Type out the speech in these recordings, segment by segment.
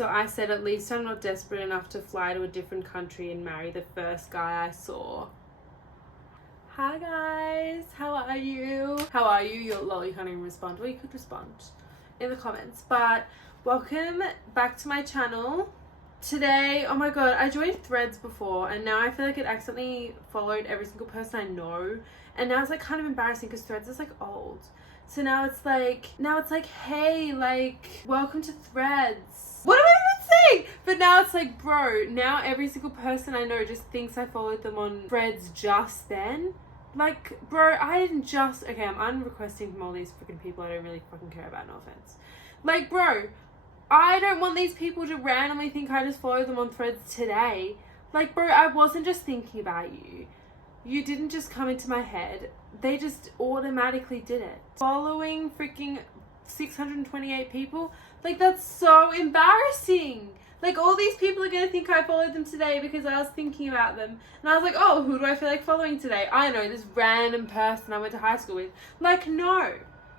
So I said, at least I'm not desperate enough to fly to a different country and marry the first guy I saw. Hi guys, how are you? How are you? You can't even respond. Well, you could respond in the comments. But welcome back to my channel. Today, oh my god, I joined Threads before and now I feel like it accidentally followed every single person I know. And now it's like kind of embarrassing because Threads is like old. So now it's like, hey, like, welcome to Threads. What am I even saying? But now it's like, bro, now every single person I know just thinks I followed them on Threads just then. Like, bro, I didn't just, okay, I'm unrequesting from all these freaking people I don't really fucking care about, no offense. Like, bro, I don't want these people to randomly think I just followed them on Threads today. Like, bro, I wasn't just thinking about you. You didn't just come into my head. They just automatically did it. Following freaking 628 people? Like, that's so embarrassing. Like, all these people are going to think I followed them today because I was thinking about them. And I was like, oh, who do I feel like following today? I know, this random person I went to high school with. Like, no.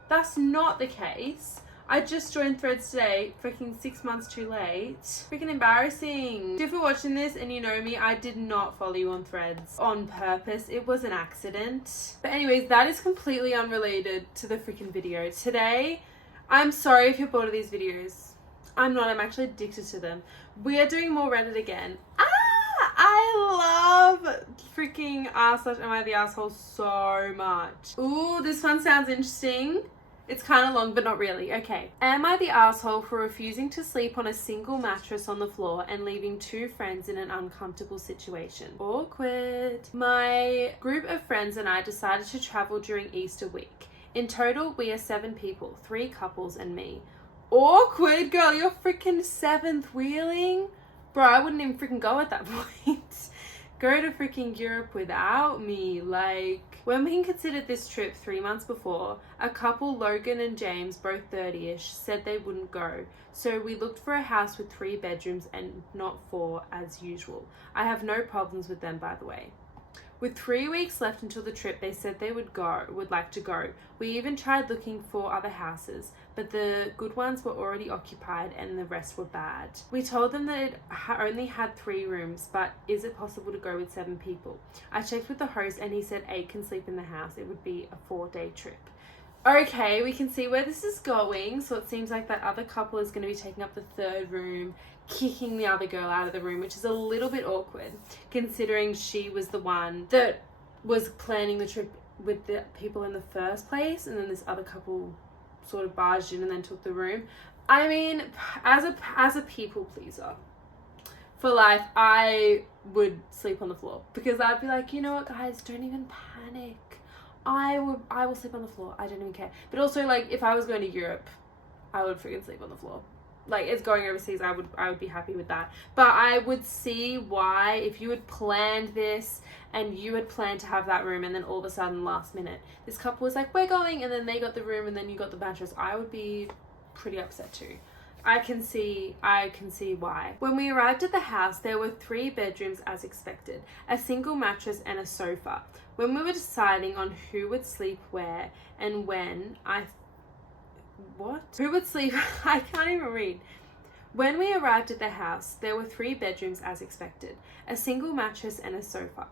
That's not the case. I just joined Threads today, freaking 6 months too late. Freaking embarrassing. If you're watching this and you know me, I did not follow you on Threads on purpose. It was an accident. But anyways, that is completely unrelated to the freaking video. Today, I'm sorry if you're bored of these videos. I'm not, I'm actually addicted to them. We are doing more Reddit again. I love freaking r/am I the asshole so much. Ooh, this one sounds interesting. It's kind of long, but not really. Okay. Am I the asshole for refusing to sleep on a single mattress on the floor and leaving two friends in an uncomfortable situation? Awkward. My group of friends and I decided to travel during Easter week. In total, we are 7 people, 3 couples and me. Awkward, girl. You're freaking 7th wheeling? Bro, I wouldn't even freaking go at that point. Go to freaking Europe without me. Like, when we considered this trip 3 months before, a couple, Logan and James, both 30-ish, said they wouldn't go. So we looked for a house with 3 bedrooms and not 4 as usual. I have no problems with them, by the way. With 3 weeks left until the trip, they said they would like to go. We even tried looking for other houses, but the good ones were already occupied and the rest were bad. We told them that it only had 3 rooms, but is it possible to go with 7 people? I checked with the host and he said 8 can sleep in the house. It would be a 4-day trip. Okay, we can see where this is going. So it seems like that other couple is going to be taking up the 3rd room, kicking the other girl out of the room, which is a little bit awkward considering she was the one that was planning the trip with the people in the first place, and then this other couple sort of barged in and then took the room. I mean, as a people pleaser for life, I would sleep on the floor because I'd be like, you know what, guys, don't even panic. I will sleep on the floor. I don't even care. But also, like, if I was going to Europe, I would freaking sleep on the floor. Like, it's going overseas, I would be happy with that. But I would see why, if you had planned this and you had planned to have that room and then all of a sudden last minute this couple was like, we're going, and then they got the room and then you got the mattress, I would be pretty upset too. I can see why. When we arrived at the house, there were 3 bedrooms as expected, a single mattress and a sofa. When we were deciding on who would sleep where and when, who would sleep? I can't even read. When we arrived at the house, there were 3 bedrooms as expected, a single mattress and a sofa.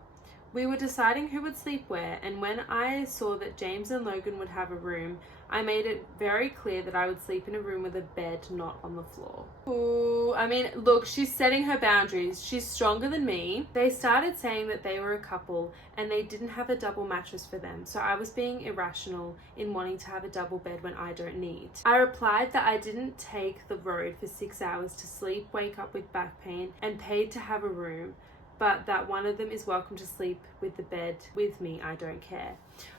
We were deciding who would sleep where, and when I saw that James and Logan would have a room, I made it very clear that I would sleep in a room with a bed, not on the floor. Ooh, I mean, look, she's setting her boundaries. She's stronger than me. They started saying that they were a couple and they didn't have a double mattress for them, so I was being irrational in wanting to have a double bed when I don't need. I replied that I didn't take the road for 6 hours to sleep, wake up with back pain, and paid to have a room, but that one of them is welcome to sleep with the bed with me. I don't care.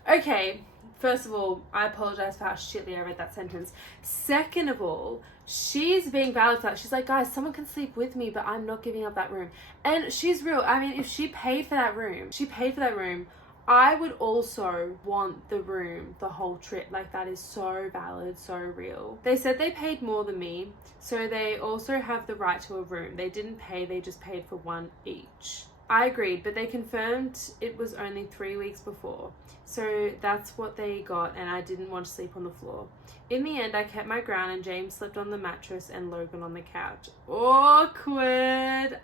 Okay, first of all, I apologize for how shitly I read that sentence. Second of all, she's being valid for that. She's like, guys, someone can sleep with me, but I'm not giving up that room. And she's real. I mean, if she paid for that room, I would also want the room the whole trip. Like, that is so valid, so real. They said they paid more than me, so they also have the right to a room. They didn't pay, they just paid for one each. I agreed, but they confirmed it was only 3 weeks before. So that's what they got, and I didn't want to sleep on the floor. In the end, I kept my ground and James slept on the mattress and Logan on the couch. Awkward.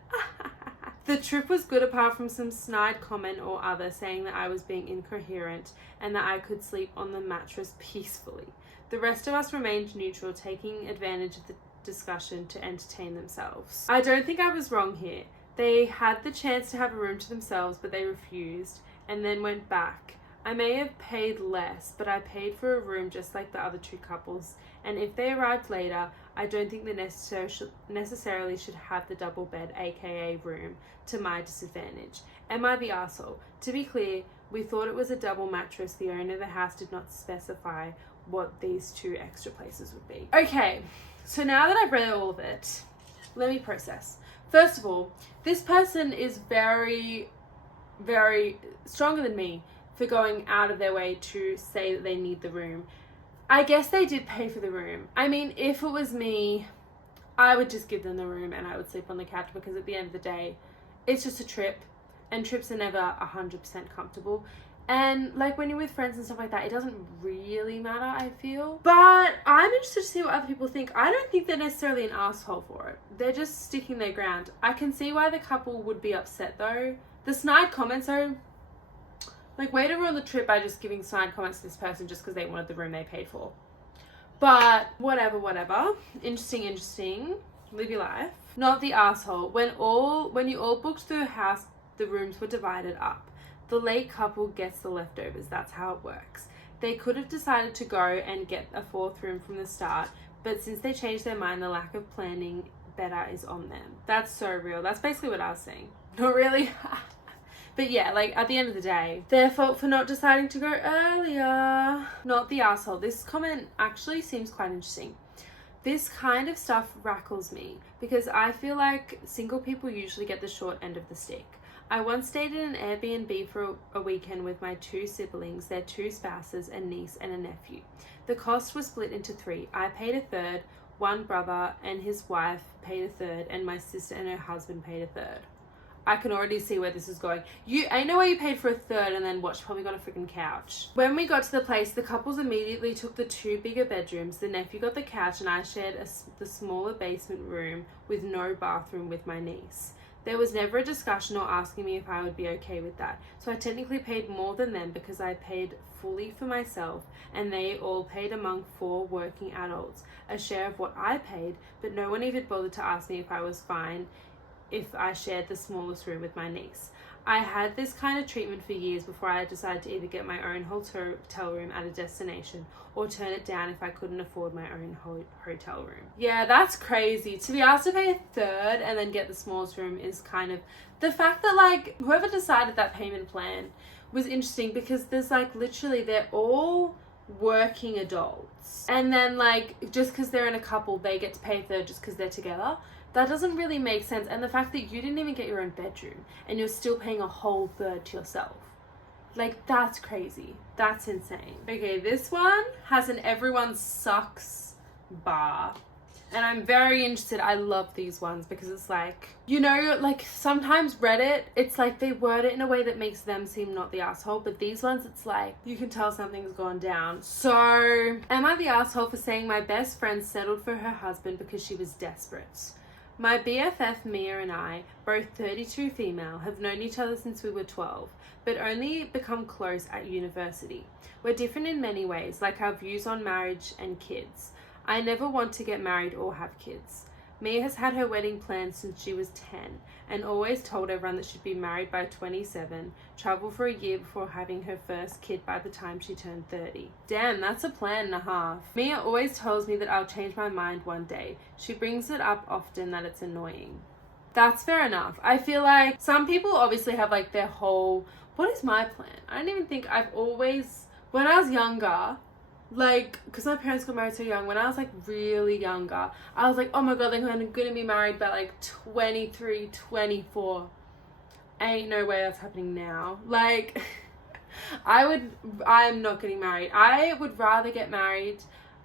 The trip was good apart from some snide comment or other saying that I was being incoherent and that I could sleep on the mattress peacefully. The rest of us remained neutral, taking advantage of the discussion to entertain themselves. I don't think I was wrong here. They had the chance to have a room to themselves, but they refused and then went back. I may have paid less, but I paid for a room just like the other two couples, and if they arrived later, I don't think they necessarily should have the double bed, aka room, to my disadvantage. Am I the arsehole? To be clear, we thought it was a double mattress. The owner of the house did not specify what these two extra places would be. Okay, so now that I've read all of it, let me process. First of all, this person is very, very stronger than me for going out of their way to say that they need the room. I guess they did pay for the room. I mean, if it was me, I would just give them the room and I would sleep on the couch, because at the end of the day, it's just a trip, and trips are never 100% comfortable. And like when you're with friends and stuff like that, it doesn't really matter, I feel. But I'm interested to see what other people think. I don't think they're necessarily an asshole for it. They're just sticking their ground. I can see why the couple would be upset though. The snide comments though, like, way to ruin the trip by just giving snide comments to this person just because they wanted the room they paid for. But whatever. Interesting. Live your life. Not the asshole. When you all booked the house, the rooms were divided up. The late couple gets the leftovers. That's how it works. They could have decided to go and get a fourth room from the start, but since they changed their mind, the lack of planning better is on them. That's so real. That's basically what I was saying. Not really. But yeah, like, at the end of the day, their fault for not deciding to go earlier. Not the asshole. This comment actually seems quite interesting. This kind of stuff rackles me because I feel like single people usually get the short end of the stick. I once stayed in an Airbnb for a weekend with my two siblings, their two spouses, a niece and a nephew. The cost was split into three. I paid a third, one brother and his wife paid a third, and my sister and her husband paid a third. I can already see where this is going. I know why you paid for a third and then what? You probably got a freaking couch. When we got to the place, the couples immediately took the two bigger bedrooms. The nephew got the couch and I shared the smaller basement room with no bathroom with my niece. There was never a discussion or asking me if I would be okay with that. So I technically paid more than them because I paid fully for myself and they all paid among 4 working adults a share of what I paid, but no one even bothered to ask me if I was fine if I shared the smallest room with my niece. I had this kind of treatment for years before I decided to either get my own hotel room at a destination or turn it down if I couldn't afford my own hotel room. Yeah, that's crazy. To be asked to pay a third and then get the smallest room is kind of... The fact that, like, whoever decided that payment plan was interesting because there's, like, literally they're all working adults. And then, like, just because they're in a couple, they get to pay a third just because they're together. That doesn't really make sense. And the fact that you didn't even get your own bedroom and you're still paying a whole third to yourself. Like, that's crazy. That's insane. Okay, this one has an everyone sucks bar. And I'm very interested. I love these ones because it's like, you know, like sometimes Reddit, it's like they word it in a way that makes them seem not the asshole. But these ones, it's like, you can tell something's gone down. So, am I the asshole for saying my best friend settled for her husband because she was desperate? My BFF Mia and I, both 32 female, have known each other since we were 12, but only become close at university. We're different in many ways, like our views on marriage and kids. I never want to get married or have kids. Mia has had her wedding planned since she was 10 and always told everyone that she'd be married by 27, travel for a year before having her first kid by the time she turned 30. Damn, that's a plan and a half. Mia always tells me that I'll change my mind one day. She brings it up often that it's annoying. That's fair enough. I feel like some people obviously have like their whole, what is my plan? I don't even think I've always, when I was younger, like, because my parents got married so young, when I was like really younger, I was like, oh my god, they're going to be married by like 23, 24. Ain't no way that's happening now. Like, I'm not getting married. I would rather get married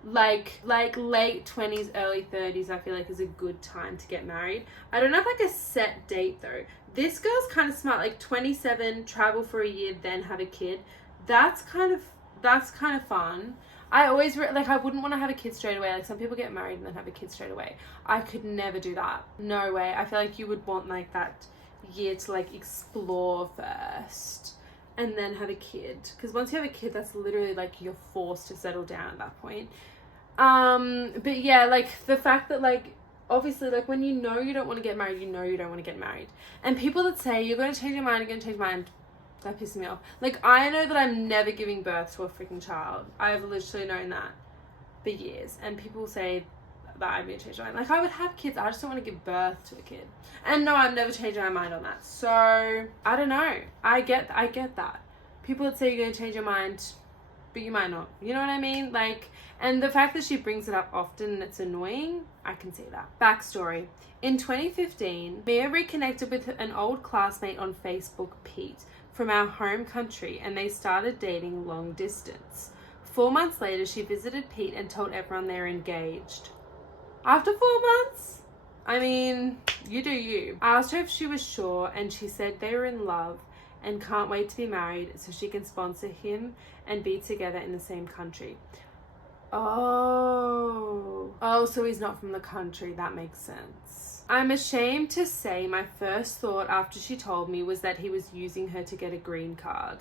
like late 20s, early 30s, I feel like is a good time to get married. I don't have like a set date though. This girl's kind of smart, like 27, travel for a year, then have a kid. That's kind of fun. I always like, I wouldn't want to have a kid straight away. Like some people get married and then have a kid straight away. I could never do that. No way. I feel like you would want like that year to like explore first and then have a kid, because once you have a kid, that's literally like you're forced to settle down at that point. But yeah, like the fact that like obviously like when you know you don't want to get married, you know you don't want to get married, and people that say you're going to change your mind, you're going to change your mind, that pisses me off. Like I know that I'm never giving birth to a freaking child. I've literally known that for years, and people say that I'm going to change my mind. Like I would have kids, I just don't want to give birth to a kid. And no, I've never changed my mind on that. So I don't know. I get that. People that say you're going to change your mind, but you might not. You know what I mean? Like, and the fact that she brings it up often and it's annoying, I can see that. Backstory. In 2015, Mia reconnected with an old classmate on Facebook, Pete, from our home country, and they started dating long distance. 4 months later, she visited Pete and told everyone they're engaged. After 4 months? I mean, you do you. I asked her if she was sure, and she said they were in love and can't wait to be married so she can sponsor him and be together in the same country. Oh, so he's not from the country. That makes sense. I'm ashamed to say my first thought after she told me was that he was using her to get a green card.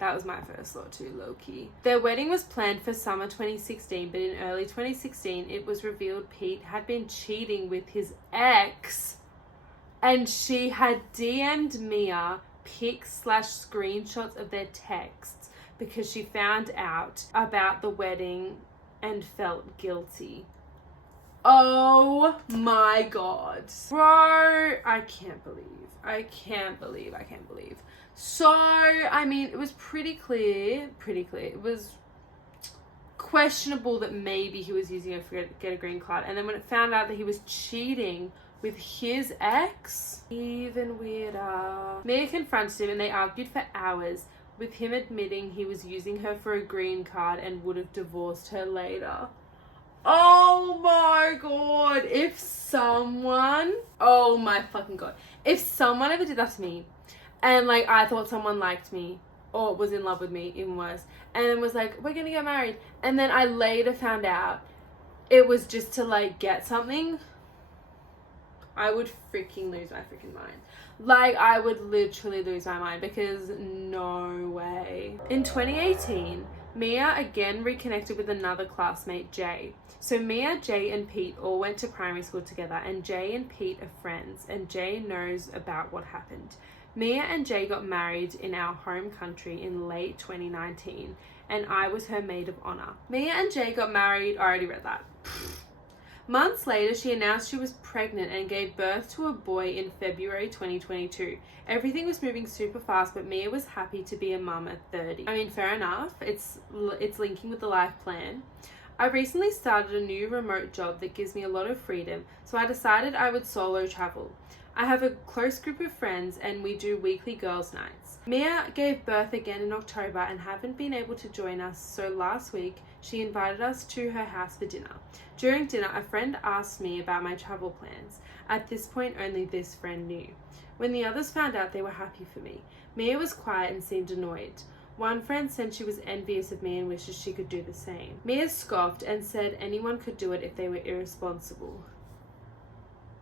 That was my first thought too, low-key. Their wedding was planned for summer 2016, but in early 2016, it was revealed Pete had been cheating with his ex, and she had DM'd Mia pics/screenshots of their texts because she found out about the wedding and felt guilty. Oh my God. Bro, I can't believe. So, I mean, it was pretty clear. It was questionable that maybe he was using it to get a green card. And then when it found out that he was cheating with his ex, even weirder. Mia confronted him and they argued for hours, with him admitting he was using her for a green card and would have divorced her later. Oh my God. Oh my fucking God. If someone ever did that to me, and like I thought someone liked me or was in love with me, even worse, and then was like, we're gonna get married, and then I later found out it was just to like get something, I would freaking lose my freaking mind. Like I would literally lose my mind, because no way. In 2018, Mia again reconnected with another classmate, Jay. So Mia, Jay, and Pete all went to primary school together, and Jay and Pete are friends, and Jay knows about what happened. Mia and Jay got married in our home country in late 2019, and I was her maid of honor. Mia and Jay got married, I already read that. Months later, she announced she was pregnant and gave birth to a boy in February 2022. Everything was moving super fast, but Mia was happy to be a mum at 30. I mean, fair enough. It's linking with the life plan. I recently started a new remote job that gives me a lot of freedom, so I decided I would solo travel. I have a close group of friends and we do weekly girls' nights. Mia gave birth again in October and haven't been able to join us, so last week she invited us to her house for dinner. During dinner, a friend asked me about my travel plans. At this point, only this friend knew. When the others found out, they were happy for me. Mia was quiet and seemed annoyed. One friend said she was envious of me and wishes she could do the same. Mia scoffed and said anyone could do it if they were irresponsible.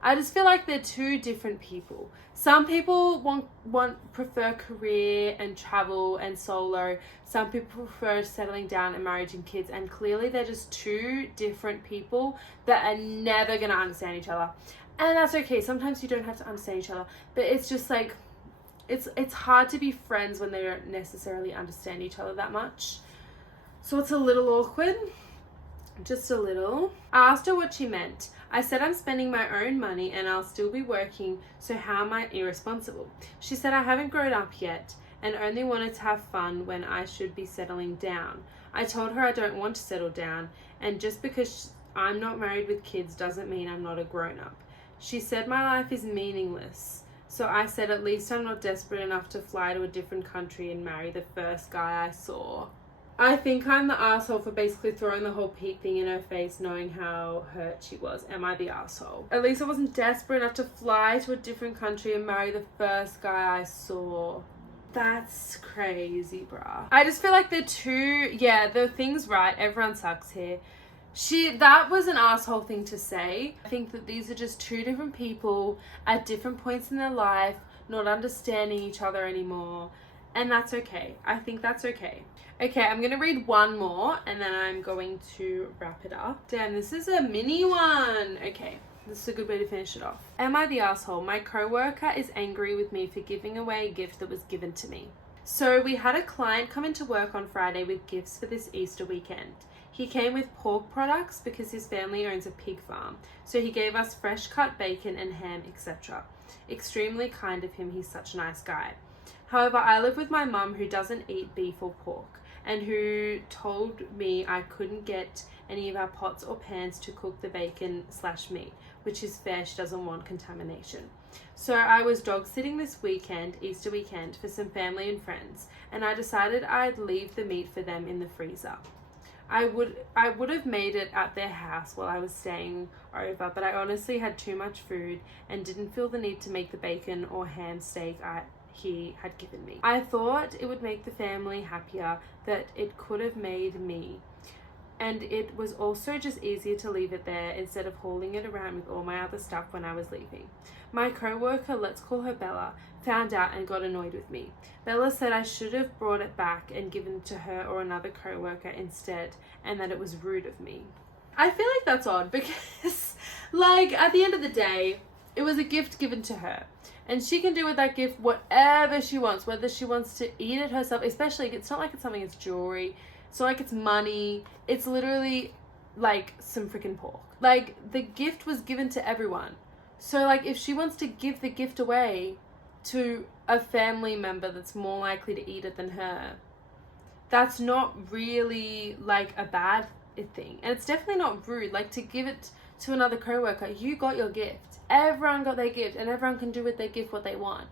I just feel like they're two different people. Some people prefer career and travel and solo. Some people prefer settling down and marriage and kids. And clearly they're just two different people that are never going to understand each other. And that's okay. Sometimes you don't have to understand each other. But it's just like, it's hard to be friends when they don't necessarily understand each other that much. So it's a little awkward. Just a little. I asked her what she meant. I said I'm spending my own money and I'll still be working, so how am I irresponsible? She said I haven't grown up yet and only wanted to have fun when I should be settling down. I told her I don't want to settle down, and just because I'm not married with kids doesn't mean I'm not a grown-up. She said my life is meaningless, so I said at least I'm not desperate enough to fly to a different country and marry the first guy I saw. I think I'm the asshole for basically throwing the whole peak thing in her face, knowing how hurt she was. Am I the asshole? At least I wasn't desperate enough to fly to a different country and marry the first guy I saw. That's crazy, bruh. I just feel like they're too... Yeah, the thing's right. Everyone sucks here. That was an asshole thing to say. I think that these are just two different people at different points in their life, not understanding each other anymore. And that's okay. I think that's okay. Okay, I'm going to read one more and then I'm going to wrap it up. Damn, this is a mini one. Okay, this is a good way to finish it off. Am I the asshole? My coworker is angry with me for giving away a gift that was given to me. So we had a client come into work on Friday with gifts for this Easter weekend. He came with pork products because his family owns a pig farm. So he gave us fresh cut bacon and ham, etc. Extremely kind of him. He's such a nice guy. However, I live with my mum who doesn't eat beef or pork and who told me I couldn't get any of our pots or pans to cook the bacon/meat, which is fair. She doesn't want contamination. So I was dog sitting this weekend, Easter weekend, for some family and friends, and I decided I'd leave the meat for them in the freezer. I would have made it at their house while I was staying over, but I honestly had too much food and didn't feel the need to make the bacon or ham steak he had given me. I thought it would make the family happier that it could have made me. And it was also just easier to leave it there instead of hauling it around with all my other stuff when I was leaving. My co-worker, let's call her Bella, found out and got annoyed with me. Bella said I should have brought it back and given it to her or another co-worker instead, and that it was rude of me. I feel like that's odd because, like, at the end of the day, it was a gift given to her. And she can do with that gift whatever she wants, whether she wants to eat it herself, especially, it's not like it's something, it's jewelry. It's not like it's money. It's literally like some freaking pork. Like, the gift was given to everyone. So, like, if she wants to give the gift away to a family member that's more likely to eat it than her, that's not really, like, a bad thing. And it's definitely not rude. Like, to give it to another co-worker, you got your gift. Everyone got their gift, and everyone can do with their gift what they want.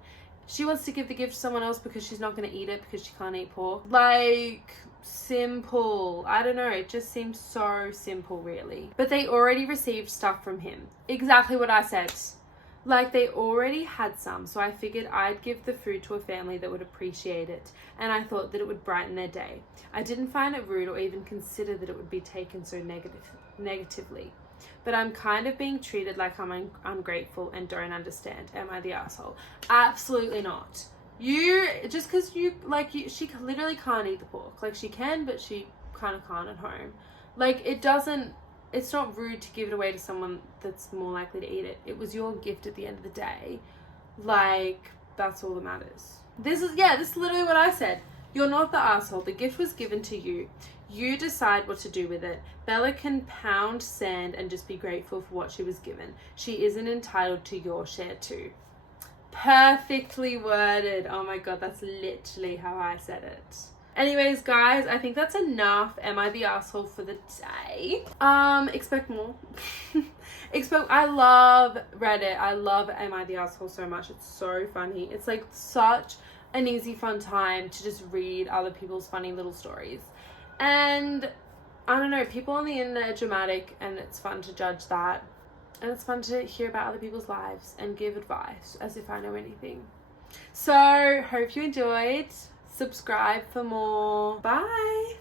She wants to give the gift to someone else because she's not going to eat it because she can't eat pork. Like, simple. I don't know. It just seems so simple, really. But they already received stuff from him. Exactly what I said. Like, they already had some, so I figured I'd give the food to a family that would appreciate it, and I thought that it would brighten their day. I didn't find it rude or even consider that it would be taken so negatively. But I'm kind of being treated like I'm ungrateful and don't understand. Am I the asshole? Absolutely not. Just because she literally can't eat the pork. Like, she can, but she kind of can't at home. Like, it's not rude to give it away to someone that's more likely to eat it. It was your gift at the end of the day. Like, that's all that matters. This is literally what I said. You're not the asshole. The gift was given to you. You decide what to do with it. Bella can pound sand and just be grateful for what she was given. She isn't entitled to your share too. Perfectly worded. Oh my god, that's literally how I said it. Anyways, guys, I think that's enough. Am I the asshole for the day? Expect more. I love Reddit. I love Am I the Asshole so much. It's so funny. It's like such an easy, fun time to just read other people's funny little stories. And I don't know, people on the internet are dramatic, and it's fun to judge that. And it's fun to hear about other people's lives and give advice as if I know anything. So, hope you enjoyed. Subscribe for more. Bye.